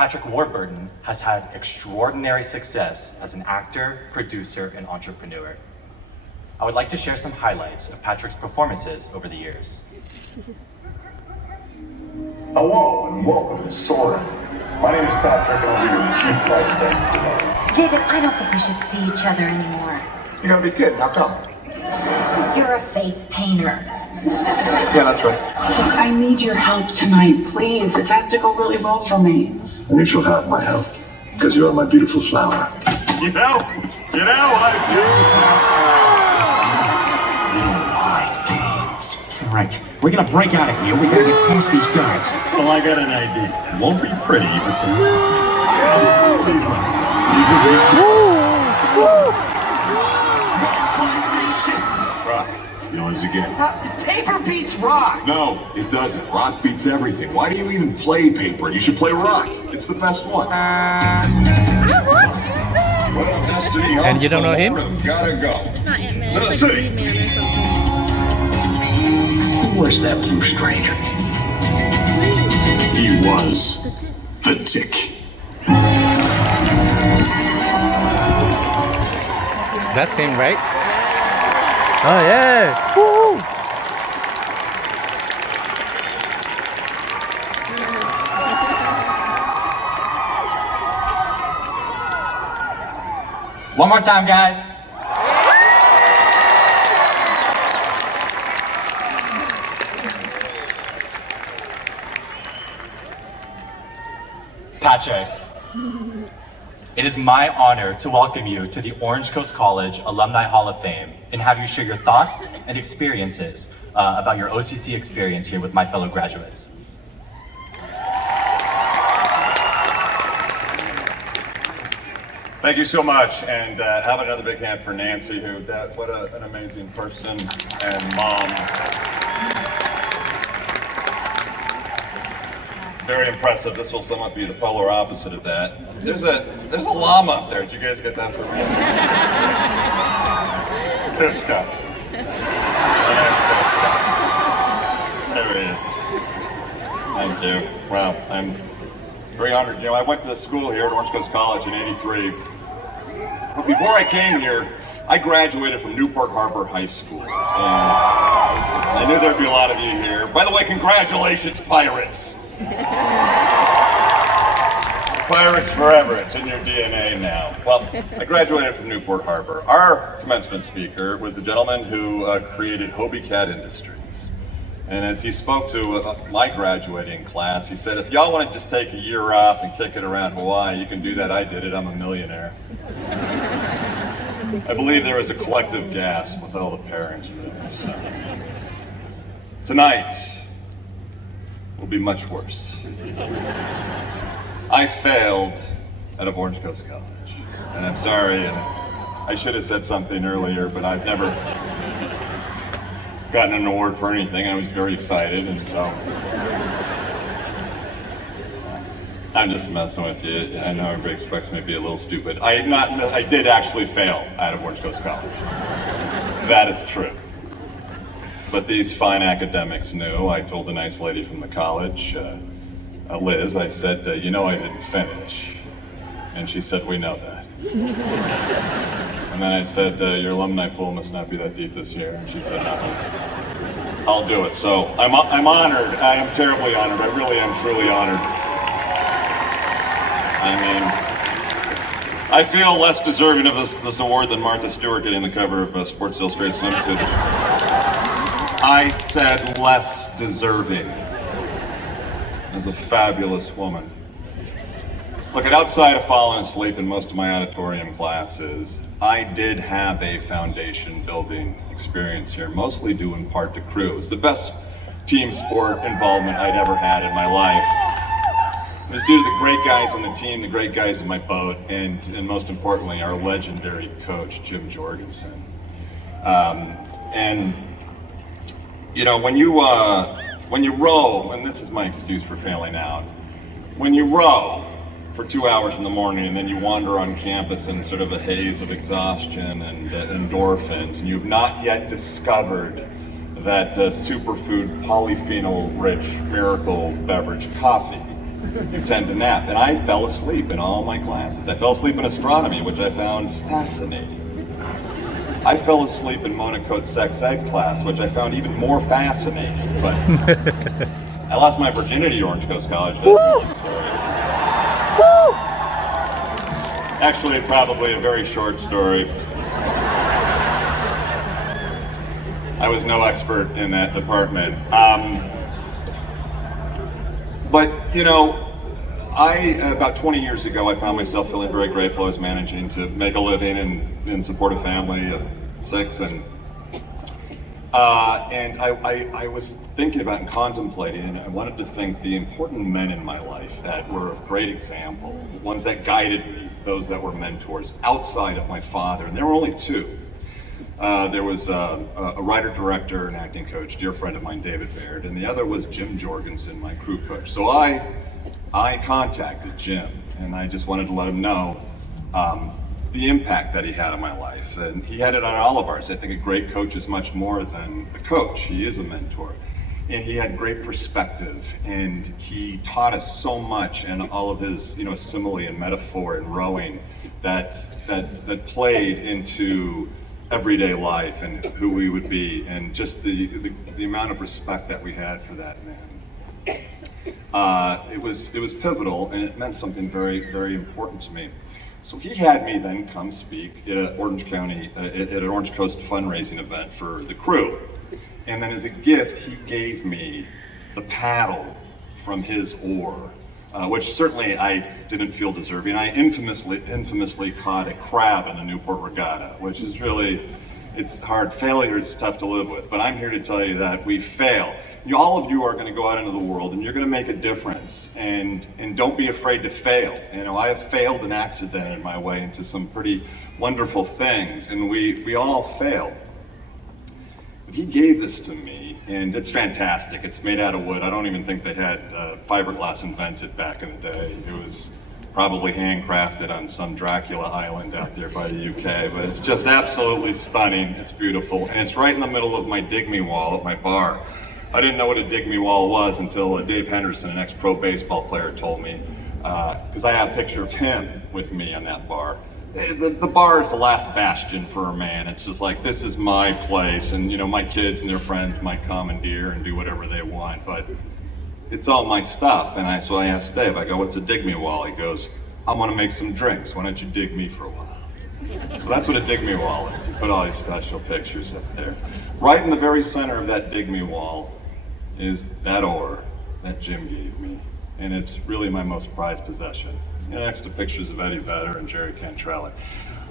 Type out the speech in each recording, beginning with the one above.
Patrick Warburton has had extraordinary success as an actor, producer, and entrepreneur. I would like to share some highlights of Patrick's performances over the years. Hello and welcome to Soarin'. My name is Patrick and I'll be your chief flight attendant. David, I don't think we should see each other anymore. You gotta be kidding, how come? You're a face painter. Yeah, that's right. Look, I need your help tonight, please. This has to go really well for me. And you shall have my help, because you are my beautiful flower. You know what? All right, we're gonna break out of here. We gotta get past these guards. Well, I got an idea. It won't be pretty, but Rock, yours again. Paper beats rock. No, it doesn't. Rock beats everything. Why do you even play paper? You should play rock. It's the best one. Well, Destiny, And you don't know him? Gotta go. Not Ant-Man, it's like Green Man or something. Who was that blue stranger? He was the Tick. That's him, right? Oh yeah! Woo! One more time, guys. Patrick, it is my honor to welcome you to the Orange Coast College Alumni Hall of Fame and have you share your thoughts and experiences about your OCC experience here with my fellow graduates. Thank you so much, and how about another big hand for Nancy, what an amazing person and mom. Very impressive. This will somewhat be the polar opposite of that. There's a llama up there. Did you guys get that for me? There's stuff. There it is. Thank you. Wow, I'm very honored. You know, I went to school here at Orange Coast College in '83. But before I came here, I graduated from Newport Harbor High School. And I knew there'd be a lot of you here. By the way, congratulations, Pirates. Pirates forever. It's in your DNA now. Well, I graduated from Newport Harbor. Our commencement speaker was a gentleman who created Hobie Cat Industries. And as he spoke to my graduating class, he said, if y'all want to just take a year off and kick it around Hawaii, you can do that. I did it. I'm a millionaire. I believe there was a collective gasp with all the parents there. So. Tonight will be much worse. I failed out of Orange Coast College. And I'm sorry, and I should have said something earlier, but I've never gotten an award for anything. I was very excited, and so I'm just messing with you. I know everybody expects me to be a little stupid. I did actually fail out of Orange Coast College. That is true. But these fine academics knew. I told a nice lady from the college, Liz, I said, you know I didn't finish. And she said, we know that. And then I said, your alumni pool must not be that deep this year. And she said, no, I'll do it. So I'm honored. I am terribly honored. I really am truly honored. I mean, I feel less deserving of this award than Martha Stewart getting the cover of Sports Illustrated Swimsuit. I said less deserving. As a fabulous woman. Look, outside of falling asleep in most of my auditorium classes, I did have a foundation building experience here, mostly due in part to crew. It was the best team sport involvement I'd ever had in my life. It was due to the great guys on the team, the great guys in my boat, and most importantly, our legendary coach, Jim Jorgensen. And you know, when you row, and this is my excuse for failing out, when you row for 2 hours in the morning and then you wander on campus in sort of a haze of exhaustion and endorphins, and you've not yet discovered that superfood polyphenol-rich miracle beverage coffee, tend to nap. And I fell asleep in all my classes. I fell asleep in astronomy, which I found fascinating. I fell asleep in Mona Coates' sex ed class, which I found even more fascinating. But I lost my virginity at Orange Coast College. Actually, probably a very short story. I was no expert in that department. But, you know, about 20 years ago, I found myself feeling very grateful. I was managing to make a living and support a family of 6, and I was thinking about and contemplating, and I wanted to thank the important men in my life that were a great example, the ones that guided me, those that were mentors outside of my father, and there were only 2. There was a writer-director and acting coach, dear friend of mine, David Baird, and the other was Jim Jorgensen, my crew coach. So I contacted Jim, and I just wanted to let him know the impact that he had on my life. And he had it on all of ours. I think a great coach is much more than a coach. He is a mentor. And he had great perspective, and he taught us so much, and all of his, you know, simile and metaphor and rowing that played into everyday life and who we would be, and just the amount of respect that we had for that man. It was pivotal, and it meant something very, very important to me. So he had me then come speak at Orange County, at an Orange Coast fundraising event for the crew. And then as a gift, he gave me the paddle from his oar, which certainly I didn't feel deserving. I infamously caught a crab in the Newport Regatta, which is really, it's hard. Failure is tough to live with, but I'm here to tell you that we fail. All of you are going to go out into the world, and you're going to make a difference, and don't be afraid to fail. You know, I have failed and accidented my way into some pretty wonderful things, and we all fail. But he gave this to me, and it's fantastic. It's made out of wood. I don't even think they had fiberglass invented back in the day. It was probably handcrafted on some Dracula island out there by the UK, but it's just absolutely stunning. It's beautiful, and it's right in the middle of my dig me wall at my bar. I didn't know what a dig me wall was until Dave Henderson, an ex-pro baseball player, told me, because I have a picture of him with me on that bar. The bar is the last bastion for a man. It's just like, this is my place, and you know, my kids and their friends might commandeer and do whatever they want, but it's all my stuff. And so I asked Dave, I go, what's a dig me wall? He goes, I'm gonna make some drinks. Why don't you dig me for a while? So that's what a dig me wall is. You put all your special pictures up there. Right in the very center of that dig me wall is that oar that Jim gave me. And it's really my most prized possession. Next to pictures of Eddie Vedder and Jerry Cantrell.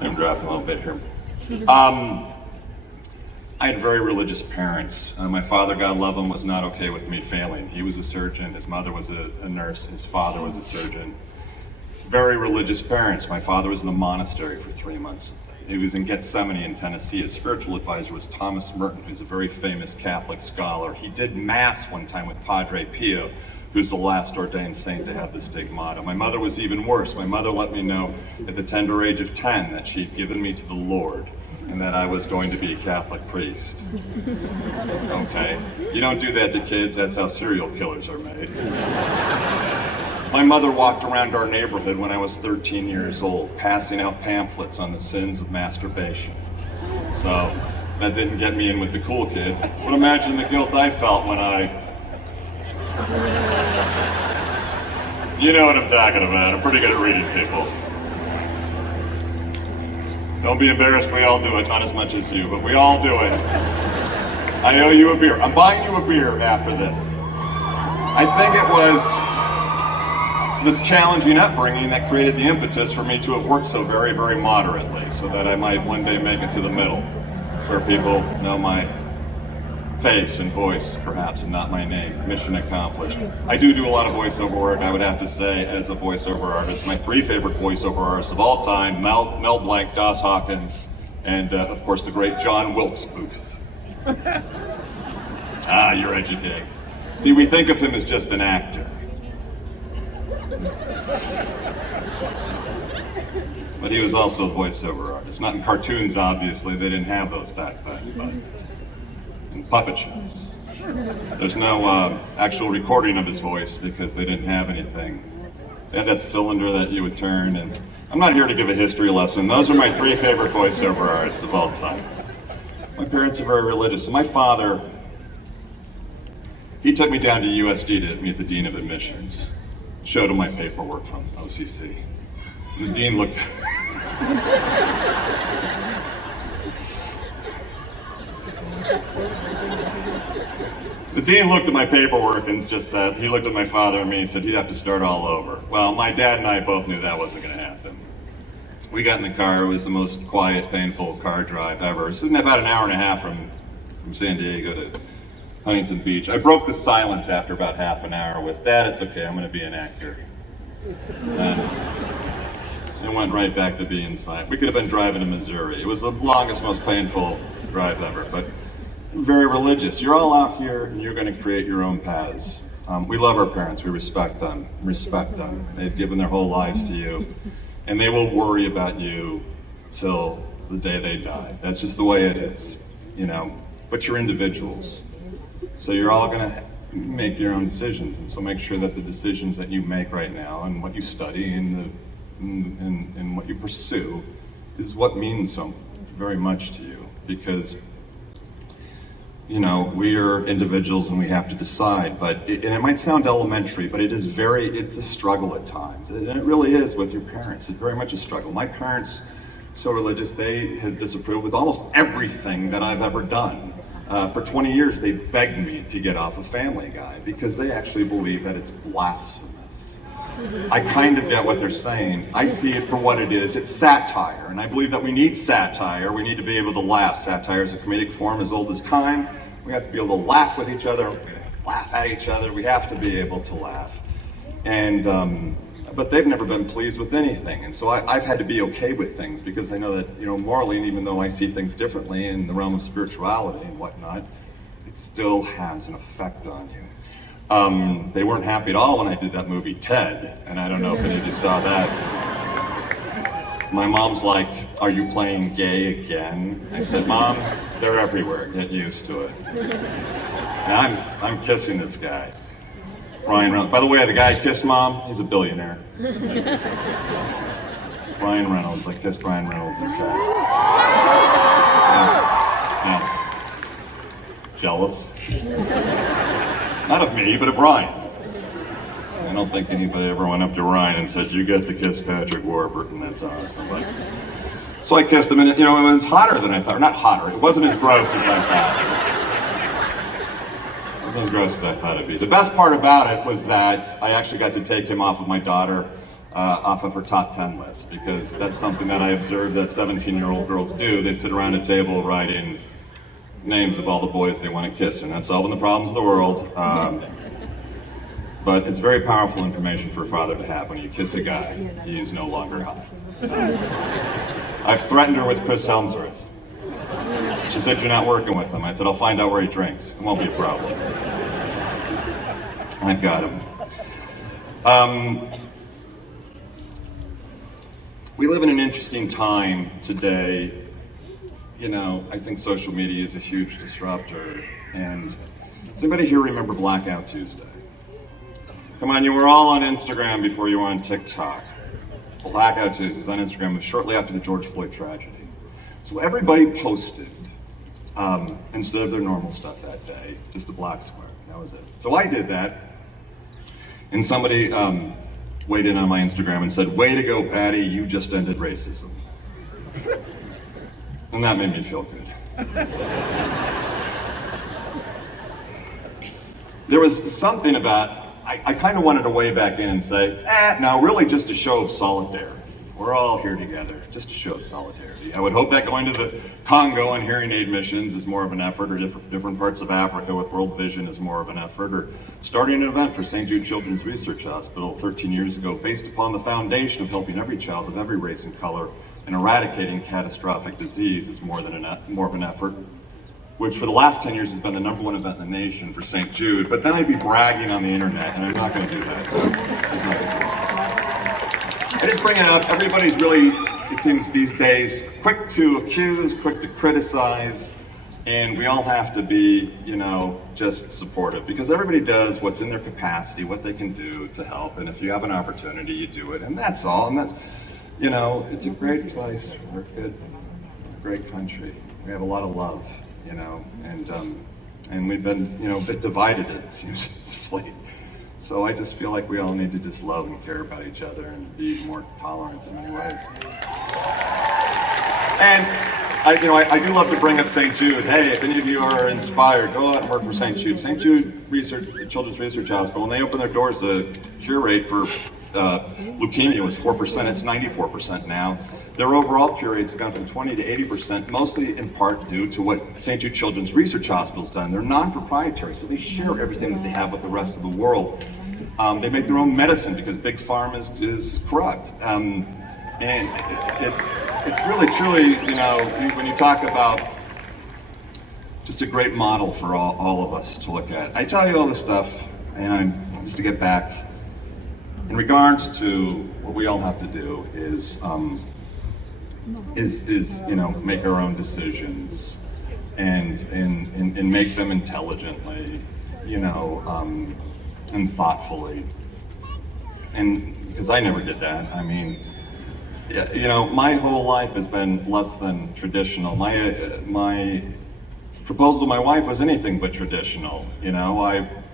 I'm dropping a little bit here. I had very religious parents. My father, God love him, was not okay with me failing. He was a surgeon, his mother was a nurse, his father was a surgeon. Very religious parents. My father was in the monastery for 3 months. He was in Gethsemane in Tennessee. His spiritual advisor was Thomas Merton, who's a very famous Catholic scholar. He did Mass one time with Padre Pio, who's the last ordained saint to have the stigmata. My mother was even worse. My mother let me know at the tender age of 10 that she'd given me to the Lord and that I was going to be a Catholic priest. Okay? You don't do that to kids. That's how serial killers are made. My mother walked around our neighborhood when I was 13 years old, passing out pamphlets on the sins of masturbation. So that didn't get me in with the cool kids. But imagine the guilt I felt when You know what I'm talking about. I'm pretty good at reading people. Don't be embarrassed, we all do it. Not as much as you, but we all do it. I owe you a beer. I'm buying you a beer after this. I think it was this challenging upbringing that created the impetus for me to have worked so very, very moderately, so that I might one day make it to the middle, where people know my face and voice, perhaps, and not my name. Mission accomplished. I do a lot of voiceover work, I would have to say, as a voiceover artist. My 3 favorite voiceover artists of all time, Mel Blanc, Doss Hawkins, and of course the great John Wilkes Booth. You're educated. See, we think of him as just an actor. But he was also a voiceover artist. Not in cartoons, obviously. They didn't have those back then, but in puppet shows. There's no actual recording of his voice because they didn't have anything. They had that cylinder that you would turn, and I'm not here to give a history lesson. Those are my 3 favorite voiceover artists of all time. My parents are very religious. My father, he took me down to USD to meet the Dean of Admissions. Showed him my paperwork from OCC. And the Dean looked... The Dean looked at my paperwork and just said, he looked at my father and me and said he'd have to start all over. Well, my dad and I both knew that wasn't going to happen. We got in the car. It was the most quiet, painful car drive ever. Sitting about an hour and a half from San Diego to Huntington Beach. I broke the silence after about half an hour with, Dad, it's okay, I'm going to be an actor. And went right back to being silent. We could have been driving to Missouri. It was the longest, most painful drive ever, but very religious. You're all out here and you're going to create your own paths. We love our parents. We respect them. They've given their whole lives to you, and they will worry about you till the day they die. That's just the way it is, you know. But you're individuals, so you're all going to make your own decisions, and so make sure that the decisions that you make right now and what you study and what you pursue is what means so very much to you, because you know, we are individuals and we have to decide, and it might sound elementary, but it's a struggle at times. And it really is with your parents. It's very much a struggle. My parents, so religious, they had disapproved with almost everything that I've ever done. For 20 years, they begged me to get off of Family Guy because they actually believe that it's blasphemous. I kind of get what they're saying. I see it for what it is. It's satire, and I believe that we need satire. We need to be able to laugh. Satire is a comedic form as old as time. We have to be able to laugh with each other, laugh at each other. We have to be able to laugh. And but they've never been pleased with anything, and so I've had to be okay with things because I know that, you know, morally, and even though I see things differently in the realm of spirituality and whatnot, it still has an effect on you. They weren't happy at all when I did that movie Ted, and I don't know if any of you saw that. My mom's like, "Are you playing gay again?" I said, "Mom, they're everywhere. Get used to it." And I'm kissing this guy, Ryan Reynolds. By the way, the guy I kissed Mom, he's a billionaire. Ryan Reynolds. I kissed Ryan Reynolds in Ted. Yeah. Jealous? Not of me, but of Ryan. I don't think anybody ever went up to Ryan and said, "You get to kiss Patrick Warburton, that's awesome." But, so I kissed him, and you know, it was hotter than I thought. Or not hotter, it wasn't as gross as I thought. It wasn't as gross as I thought it'd be. The best part about it was that I actually got to take him off of my daughter, off of her top 10 list, because that's something that I observed that 17-year-old girls do. They sit around a table writing names of all the boys they want to kiss. They're not solving the problems of the world. But it's very powerful information for a father to have. When you kiss a guy, he is no longer hot. I've threatened her with Chris Helmsworth. She said, "You're not working with him." I said, "I'll find out where he drinks. It won't be a problem." I've got him. We live in an interesting time today. You know, I think social media is a huge disruptor. And does anybody here remember Blackout Tuesday? Come on, you were all on Instagram before you were on TikTok. Blackout Tuesday was on Instagram. It was shortly after the George Floyd tragedy. So everybody posted, instead of their normal stuff that day, just a black square. That was it. So I did that. And somebody weighed in on my Instagram and said, "Way to go, Patty, you just ended racism." And that made me feel good. There was something about, I kind of wanted to weigh back in and say, no, really just a show of solidarity. We're all here together, just a show of solidarity. I would hope that going to the Congo on hearing aid missions is more of an effort, or different parts of Africa with World Vision is more of an effort, or starting an event for St. Jude Children's Research Hospital 13 years ago based upon the foundation of helping every child of every race and color and eradicating catastrophic disease is more of an effort, which for the last 10 years has been the #1 event in the nation for St. Jude. But then I'd be bragging on the internet, and I'm not going to do that. I just bring it up. Everybody's really, it seems these days, quick to accuse, quick to criticize. And we all have to be, just supportive, because everybody does what's in their capacity, what they can do to help. And if you have an opportunity, you do it. And that's all. And that's, it's a great place. We're good, great country. We have a lot of love, and we've been, a bit divided, it seems like. So I just feel like we all need to just love and care about each other and be more tolerant in many ways. And I do love to bring up St. Jude. Hey, if any of you are inspired, go out and work for St. Jude. St. Jude Children's Research Hospital, when they opened their doors, the cure rate for leukemia was 4%. It's 94% now. Their overall cure rates have gone from 20 to 80%, mostly in part due to what St. Jude Children's Research Hospital's done. They're non-proprietary, so they share everything that they have with the rest of the world. They make their own medicine because Big Pharma is corrupt. And it's really, truly, when you talk about just a great model for all of us to look at. I tell you all this stuff, and just to get back, in regards to what we all have to do is make our own decisions and make them intelligently, and thoughtfully. And because I never did that. I mean, my whole life has been less than traditional. My proposal to my wife was anything but traditional.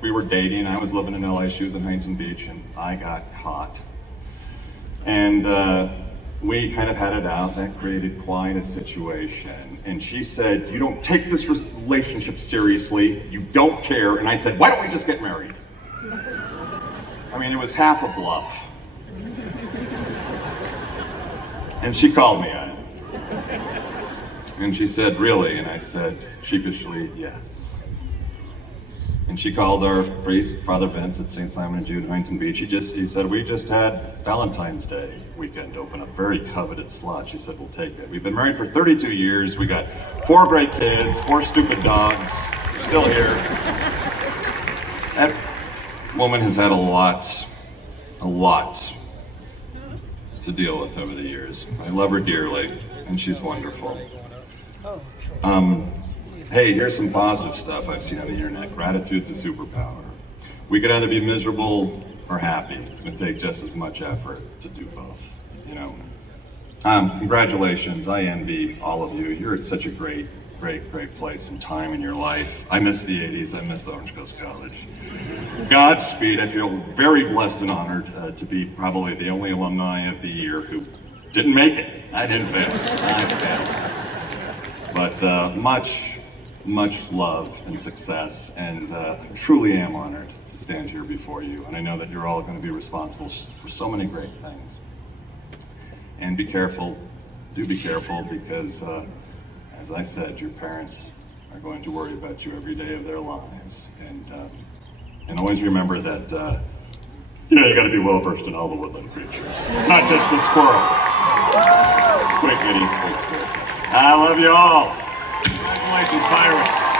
We were dating. I was living in LA. She was in Huntington Beach, and I got caught. And we kind of had it out. That created quite a situation. And she said, "You don't take this relationship seriously. You don't care." And I said, "Why don't we just get married?" I mean, it was half a bluff. And she called me on it. And she said, "Really?" And I said, sheepishly, "Yes." And she called our priest, Father Vince at St. Simon and Jude, Huntington Beach. He said, "We just had Valentine's Day weekend open up, very coveted slot." She said, "We'll take it." We've been married for 32 years. We got 4 great kids, 4 stupid dogs. We're still here. That woman has had a lot to deal with over the years. I love her dearly, and she's wonderful. Hey, here's some positive stuff I've seen on the internet. Gratitude's a superpower. We could either be miserable or happy. It's going to take just as much effort to do both, Congratulations. I envy all of you. You're at such a great place and time in your life. I miss the 80s. I miss Orange Coast College. Godspeed. I feel very blessed and honored to be probably the only alumni of the year who didn't make it. I didn't fail. I failed. But much love and success, and I truly am honored to stand here before you. And I know that you're all going to be responsible for so many great things. And be careful. Do be careful, because as I said, your parents are going to worry about you every day of their lives. And always remember that, you got to be well versed in all the woodland creatures, not just the squirrels. Squid kitties, squid squirrels. I love you all. Congratulations, pirates.